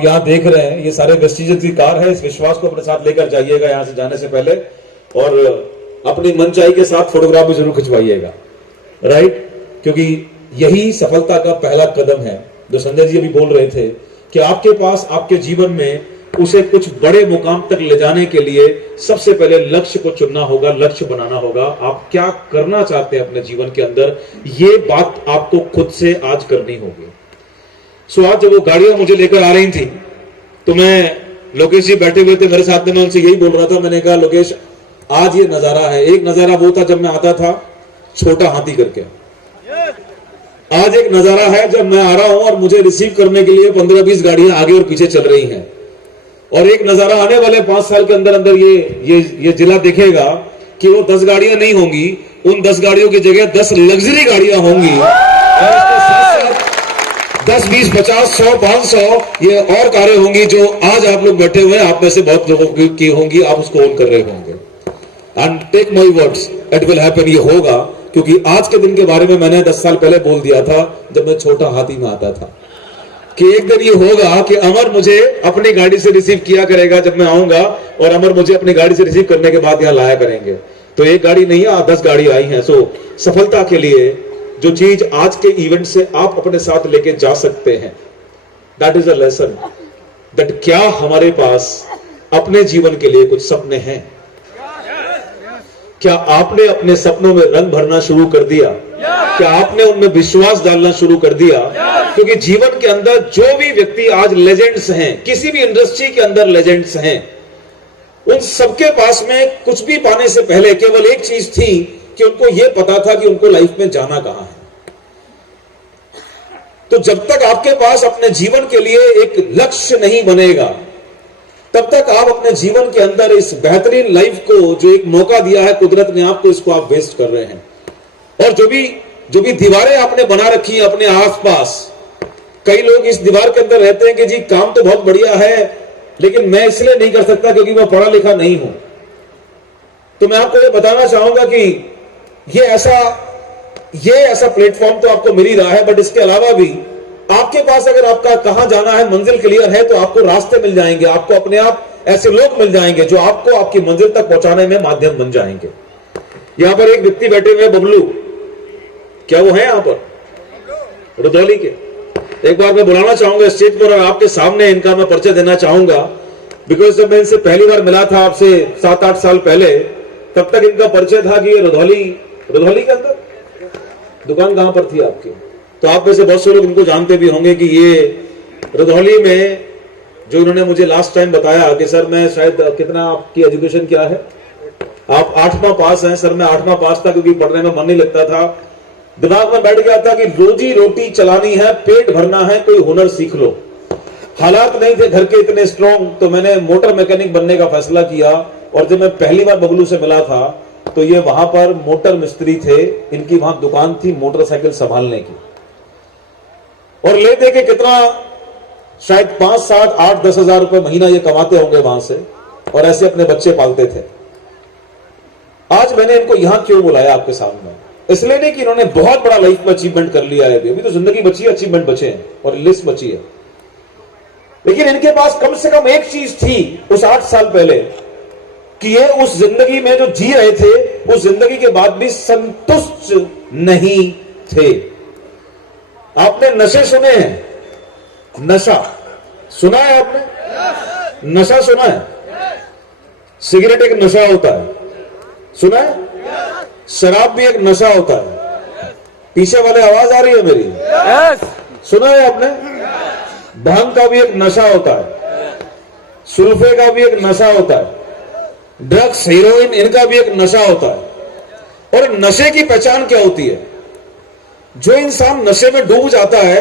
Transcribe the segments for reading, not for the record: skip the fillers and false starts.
आप यहाँ देख रहे हैं ये सारे वेस्टिजेस की कार है। इस विश्वास को अपने साथ लेकर जाइएगा यहाँ से जाने से पहले, और अपनी मनचाही के साथ फोटोग्राफ भी जरूर खिंचवाइएगा, राइट? क्योंकि यही सफलता का पहला कदम है। जो संजय जी अभी बोल रहे थे कि आपके पास आपके जीवन में उसे कुछ बड़े मुकाम तक ले जाने के लिए सबसे पहले लक्ष्य को चुनना होगा, लक्ष्य बनाना होगा। आप क्या करना चाहते हैं अपने जीवन के अंदर, ये बात आपको खुद से आज करनी होगी। सो आज जब वो गाड़ियां मुझे लेकर आ रही थी तो मैं, लोकेश जी बैठे हुए थे मेरे साथ में, मैं उनसे यही बोल रहा था। मैंने कहा लोकेश, आज ये नजारा है। एक नजारा वो था जब मैं आता था छोटा हाथी करके, आज एक नजारा है जब मैं आ रहा हूं और मुझे रिसीव करने के लिए 15-20 गाड़ियां आगे और पीछे चल रही हैं। और एक नजारा आने वाले 5 साल के अंदर अंदर ये जिला दिखेगा कि वो 10 गाड़ियां नहीं होंगी, उन 10 गाड़ियों की जगह 10 लग्जरी गाड़ियां होंगी। और इसके साथ 10, 20, 50, 100, 500 ये और कारें होंगी जो आज आप लोग बैठे हुए हैं, आप में से बहुत लोगों की होंगी, आप उसको ओन कर रहे होंगे। And take my words, it will happen. ये होगा, क्योंकि आज के दिन के बारे में मैंने 10 साल पहले बोल दिया था जब मैं छोटा हाथी में आता था कि एक दिन ये होगा कि अमर मुझे अपनी गाड़ी से रिसीव किया करेगा जब मैं आऊंगा, और अमर मुझे अपनी गाड़ी से रिसीव करने के बाद यहां लाया करेंगे। तो एक गाड़ी नहीं है, 10 गाड़ी आई हैं। सो सफलता के लिए जो चीज आज के इवेंट से आप अपने साथ लेके जा सकते हैं, that is a lesson that क्या हमारे पास अपने जीवन के लिए कुछ सपने हैं? क्या आपने अपने सपनों में रंग भरना शुरू कर दिया? क्या आपने उनमें विश्वास डालना शुरू कर दिया? क्योंकि जीवन के अंदर जो भी व्यक्ति आज लेजेंड्स हैं, किसी भी इंडस्ट्री के अंदर लेजेंड्स हैं, उन सबके पास में कुछ भी पाने से पहले केवल एक चीज थी कि उनको यह पता था कि उनको लाइफ में जाना कहां है। तो जब तक आपके पास अपने जीवन के लिए एक लक्ष्य नहीं बनेगा, तब तक आप अपने जीवन के अंदर इस बेहतरीन लाइफ को, जो एक मौका दिया है कुदरत ने आपको, इसको आप वेस्ट कर रहे हैं। और जो भी दीवारें आपने बना रखी है अपने आसपास, कई लोग इस दीवार के अंदर रहते हैं कि जी काम तो बहुत बढ़िया है लेकिन मैं इसलिए नहीं कर सकता क्योंकि मैं पढ़ा लिखा नहीं हूं। तो मैं आपको ये बताना चाहूंगा कि ये ऐसा प्लेटफॉर्म तो आपको मिल ही रहा है, बट इसके अलावा भी आपके पास अगर आपका कहां जाना है, मंजिल क्लियर है, तो आपको रास्ते मिल जाएंगे, आपको अपने आप ऐसे लोग मिल जाएंगे जो आपको आपकी मंजिल तक पहुंचाने में माध्यम बन जाएंगे। यहां पर एक व्यक्ति बैठे हुए हैं, बबलू, क्या वो है यहां पर? रुधौली के। एक बार मैं बुलाना चाहूंगा स्टेज पर और आपके सामने इनका मैं परिचय देना चाहूंगा, बिकॉज जब मैं इनसे पहली बार मिला था आपसे 7-8 साल पहले, तब तक इनका परिचय था कि ये रुधौली के अंदर दुकान कहां पर थी आपकी? तो आप में से बहुत से लोग इनको जानते भी होंगे कि ये रुधौली में, जो इन्होंने मुझे लास्ट टाइम बताया कि सर मैं शायद, कितना आपकी एजुकेशन क्या है? आप 8वां पास हैं। सर मैं 8वां पास था क्योंकि पढ़ने में मन नहीं लगता था, दिमाग में बैठ गया था कि रोजी रोटी चलानी है, पेट भरना है, कोई हुनर सीख लो। हालात नहीं थे घर के इतने स्ट्रॉन्ग, तो मैंने मोटर मैकेनिक बनने का फैसला किया। और जब मैं पहली बार बबलू से मिला था तो ये वहां पर मोटर मिस्त्री थे, इनकी वहां दुकान थी मोटरसाइकिल संभालने की। और ले दे के कितना, शायद 5, 7, 8, 10 हजार रुपए महीना ये कमाते होंगे वहां से, और ऐसे अपने बच्चे पालते थे। आज मैंने इनको यहां क्यों बुलाया आपके सामने? इसलिए नहीं कि इन्होंने बहुत बड़ा लाइफ में अचीवमेंट कर लिया है, अभी तो जिंदगी बची है, अचीवमेंट बचे हैं और लिस्ट बची है, लेकिन इनके पास कम से कम एक चीज थी उस 8 साल पहले कि ये उस जिंदगी में जो जी रहे थे, उस जिंदगी के बाद भी संतुष्ट नहीं थे। आपने नशे सुने हैं? नशा सुना है आपने? नशा सुना है? सिगरेट एक नशा होता है, सुना है? शराब भी एक नशा होता है। पीछे वाले आवाज आ रही है मेरी? सुना है आपने? भांग का भी एक नशा होता है, सुल्फे का भी एक नशा होता है, ड्रग्स, हीरोइन, इनका भी एक नशा होता है। और नशे की पहचान क्या होती है? जो इंसान नशे में डूब जाता है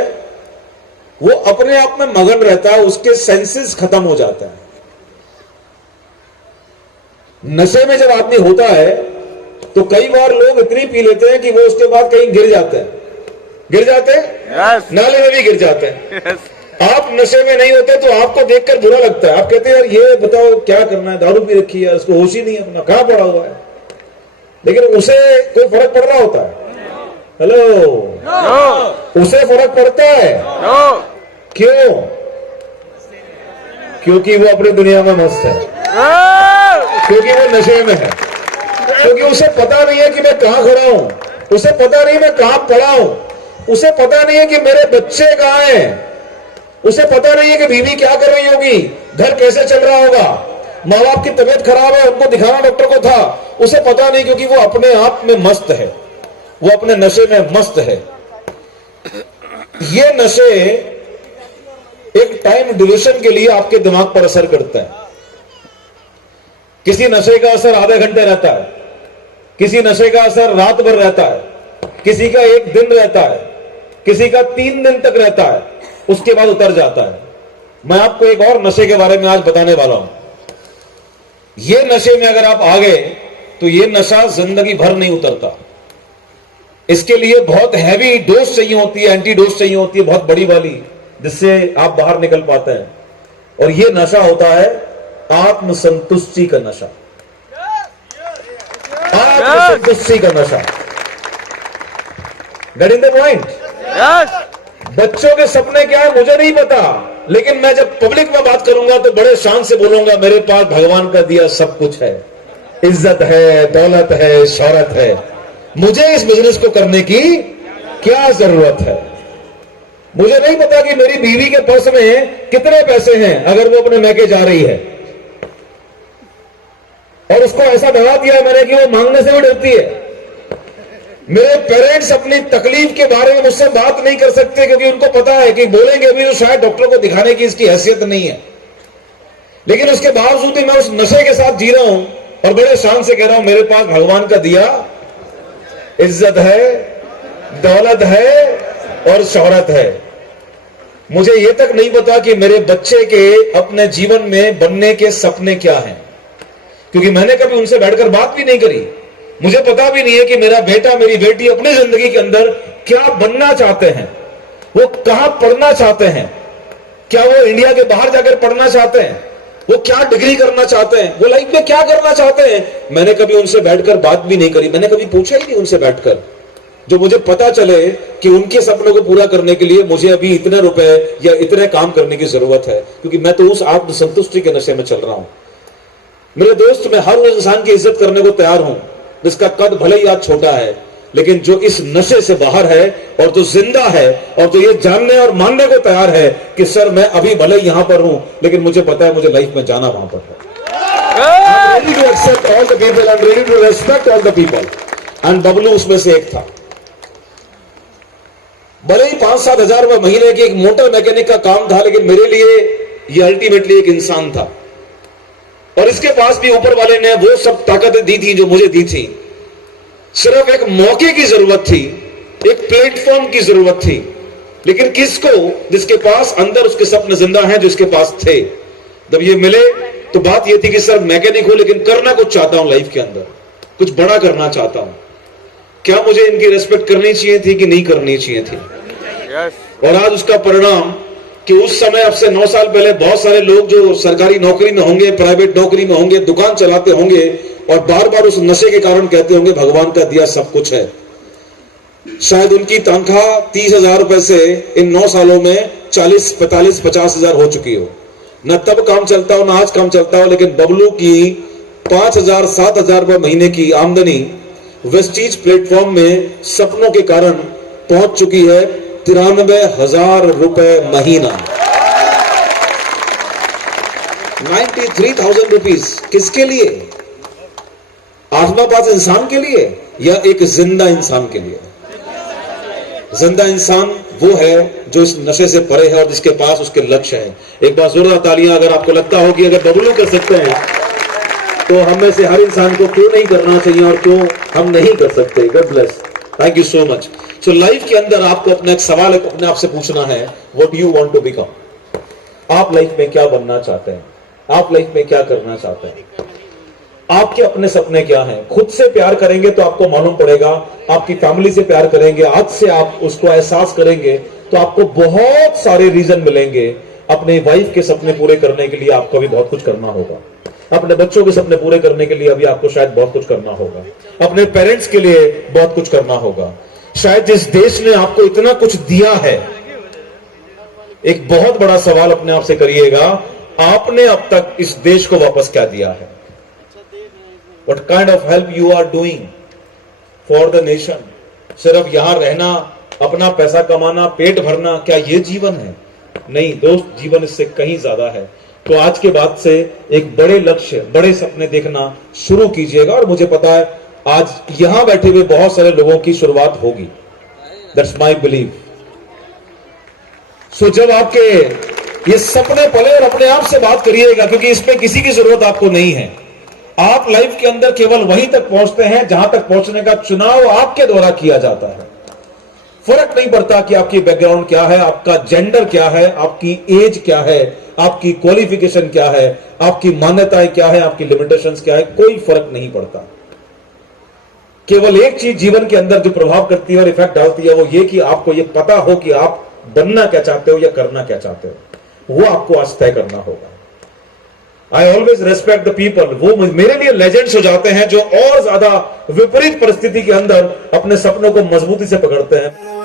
वो अपने आप में मगन रहता है, उसके सेंसेस खत्म हो जाता है। नशे में जब आदमी होता है तो कई बार लोग इतनी पी लेते हैं कि वो उसके बाद कहीं गिर जाते हैं, नाले में भी गिर जाते हैं। आप नशे में नहीं होते तो आपको देखकर बुरा लगता है, आप कहते हैं यार ये बताओ क्या करना है, दारू पी रखी है, उसको होश ही नहीं है अपना, कहां पड़ा हुआ है, लेकिन उसे कोई फर्क पड़ रहा होता है? हेलो, उसे फर्क पड़ता है। क्यों? क्योंकि वो अपनी दुनिया में मस्त है, क्योंकि वो नशे में है, क्योंकि उसे पता नहीं है कि मैं कहां खड़ा हूं, उसे पता नहीं मैं कहां पड़ा हूं, उसे पता नहीं है कि मेरे बच्चे कहां हैं, उसे पता नहीं है कि बीवी क्या कर रही होगी, घर कैसे चल रहा होगा, माँ बाप की तबीयत खराब है, उनको दिखाना डॉक्टर को था, उसे पता नहीं, क्योंकि वो अपने आप में मस्त है, वो अपने नशे में मस्त है। ये नशे एक टाइम ड्यूरेशन के लिए आपके दिमाग पर असर करता है। किसी नशे का असर आधे घंटे रहता है, किसी नशे का असर रात भर रहता है, किसी का एक दिन रहता है, किसी का 3 दिन तक रहता है, उसके बाद उतर जाता है। मैं आपको एक और नशे के बारे में आज बताने वाला हूं। ये नशे में अगर आप आ गए तो ये नशा जिंदगी भर नहीं उतरता। इसके लिए बहुत हैवी डोज चाहिए होती है, एंटी डोज चाहिए होती है, बहुत बड़ी वाली, जिससे आप बाहर निकल पाते हैं। और ये नशा होता है आत्मसंतुष्टि का नशा, आत्मसंतुष्टि का नशा। Getting the point? बच्चों के सपने क्या है मुझे नहीं पता, लेकिन मैं जब पब्लिक में बात करूंगा तो बड़े शान से बोलूंगा, मेरे पास भगवान का दिया सब कुछ है, इज्जत है, दौलत है, शोहरत है, मुझे इस बिजनेस को करने की क्या जरूरत है। मुझे नहीं पता कि मेरी बीवी के पर्स में कितने पैसे हैं अगर वो अपने मैके जा रही है, और उसको ऐसा डरा दिया मैंने कि वो मांगने से भी डरती है। मेरे पेरेंट्स अपनी तकलीफ के बारे में मुझसे बात नहीं कर सकते, क्योंकि उनको पता है कि बोलेंगे अभी तो शायद डॉक्टर को दिखाने की इसकी हैसियत नहीं है। लेकिन उसके बावजूद भी मैं उस नशे के साथ जी रहा हूं और बड़े शान से कह रहा हूं, मेरे पास भगवान का दिया इज्जत है, दौलत है और शोहरत है। मुझे यह तक नहीं पता कि मेरे बच्चे के अपने जीवन में बनने के सपने क्या हैं, क्योंकि मैंने कभी उनसे बैठकर बात भी नहीं करी। मुझे पता भी नहीं है कि मेरा बेटा मेरी बेटी अपनी जिंदगी के अंदर क्या बनना चाहते हैं, वो कहां पढ़ना चाहते हैं, क्या वो इंडिया के बाहर जाकर पढ़ना चाहते हैं, वो क्या डिग्री करना चाहते हैं, वो लाइफ में क्या करना चाहते हैं। मैंने कभी उनसे बैठकर बात भी नहीं करी, मैंने कभी पूछा ही नहीं उनसे बैठकर, जो मुझे पता चले कि उनके सपनों को पूरा करने के लिए मुझे अभी इतने रुपए या इतने काम करने की जरूरत है, क्योंकि मैं तो उस आत्मसंतुष्टि के नशे में चल रहा हूं। मेरे दोस्त, मैं हर उस इंसान की इज्जत करने को तैयार हूं जिसका कद भले ही आज छोटा है, लेकिन जो इस नशे से बाहर है और जो जिंदा है और जो ये जानने और मानने को तैयार है कि सर मैं अभी भले ही यहां पर हूं, लेकिन मुझे पता है मुझे लाइफ में जाना वहां पर है। I'm ready to accept all the people, I'm ready to respect all the people, and Bablu उसमें से एक था। भले ही 5-7 हजार रुपए महीने की एक मोटर मैकेनिक का काम था, लेकिन मेरे लिए ये अल्टीमेटली एक इंसान था। और इसके पास भी ऊपर वाले ने वो सब ताकतें दी थी जो मुझे दी थी। सिर्फ एक मौके की जरूरत थी, एक प्लेटफॉर्म की जरूरत थी, लेकिन किसको? जिसके पास अंदर उसके सपने जिंदा हैं, जो इसके पास थे। जब ये मिले तो बात ये थी कि सर मैकेनिक हूं, लेकिन करना कुछ चाहता हूं लाइफ के अंदर, कुछ बड़ा करना चाहता हूं। क्या मुझे इनकी रेस्पेक्ट करनी चाहिए थी कि नहीं करनी चाहिए थी? और आज उसका परिणाम कि उस समय, अब से 9 साल पहले, बहुत सारे लोग जो सरकारी नौकरी में होंगे, प्राइवेट नौकरी में होंगे, दुकान चलाते होंगे और बार बार उस नशे के कारण कहते होंगे भगवान का दिया सब कुछ है। शायद उनकी तनख्वाह 30,000 रुपए से इन 9 सालों में 40, 45, 50 हजार हो चुकी हो। न तब काम चलता हो, न आज काम चलता हो, लेकिन बबलू की 5,000, 7,000 रुपए महीने की आमदनी वेस्टीज प्लेटफॉर्म में सपनों के कारण पहुंच चुकी है 93,000 रुपए महीना। 93,000 रुपीज किसके लिए? आत्मापात इंसान के लिए या एक जिंदा इंसान के लिए? जिंदा इंसान वो है जो इस नशे से परे है और जिसके पास उसके लक्ष्य है। एक बार जोरदार तालियां अगर आपको लगता हो कि अगर बबलू कर सकते हैं तो हम में से हर इंसान को क्यों नहीं करना चाहिए और क्यों हम नहीं कर सकते। God bless, thank you so much. So life के अंदर आपको अपना एक सवाल अपने आप से पूछना है, what do you want to become? आप लाइफ में क्या बनना चाहते हैं? आप लाइफ में क्या करना चाहते हैं? आपके अपने सपने क्या हैं? खुद से प्यार करेंगे तो आपको मालूम पड़ेगा, आपकी फैमिली से प्यार करेंगे, आज से आप उसको एहसास करेंगे तो आपको बहुत सारे रीजन मिलेंगे। अपने वाइफ के सपने पूरे करने के लिए आपको भी बहुत कुछ करना होगा, अपने बच्चों के सपने पूरे करने के लिए अभी आपको शायद बहुत कुछ करना होगा, अपने पेरेंट्स के लिए बहुत कुछ करना होगा। शायद जिस देश ने आपको इतना कुछ दिया है, एक बहुत बड़ा सवाल अपने आप से करिएगा, आपने अब तक इस देश को वापस क्या दिया है? What kind of help you are doing for the nation? सिर्फ यहां रहना, अपना पैसा कमाना, पेट भरना, क्या ये जीवन है? नहीं दोस्त, जीवन इससे कहीं ज्यादा है। तो आज के बाद से एक बड़े लक्ष्य, बड़े सपने देखना शुरू कीजिएगा। और मुझे पता है आज यहां बैठे हुए बहुत सारे लोगों की शुरुआत होगी। That's my believe. सो जब आपके ये सपने पले और अपने आप से बात करिएगा, क्योंकि इसमें किसी की जरूरत आपको नहीं है। आप लाइफ के अंदर केवल वहीं तक पहुंचते हैं जहां तक पहुंचने का चुनाव आपके द्वारा किया जाता है। फर्क नहीं पड़ता कि आपकी बैकग्राउंड क्या है, आपका जेंडर क्या है, आपकी एज क्या है, आपकी क्वालिफिकेशन क्या है, आपकी मान्यताएं क्या है, आपकी लिमिटेशंस क्या है, कोई फर्क नहीं पड़ता। केवल एक चीज जीवन के अंदर जो प्रभाव करती है और इफेक्ट डालती है, वो ये कि आपको ये पता हो कि आप बनना क्या चाहते हो या करना क्या चाहते हो। वो आपको आज तय करना होगा। I always respect the people. वो मेरे लिए लेजेंड्स हो जाते हैं जो और ज्यादा विपरीत परिस्थिति के अंदर अपने सपनों को मजबूती से पकड़ते हैं।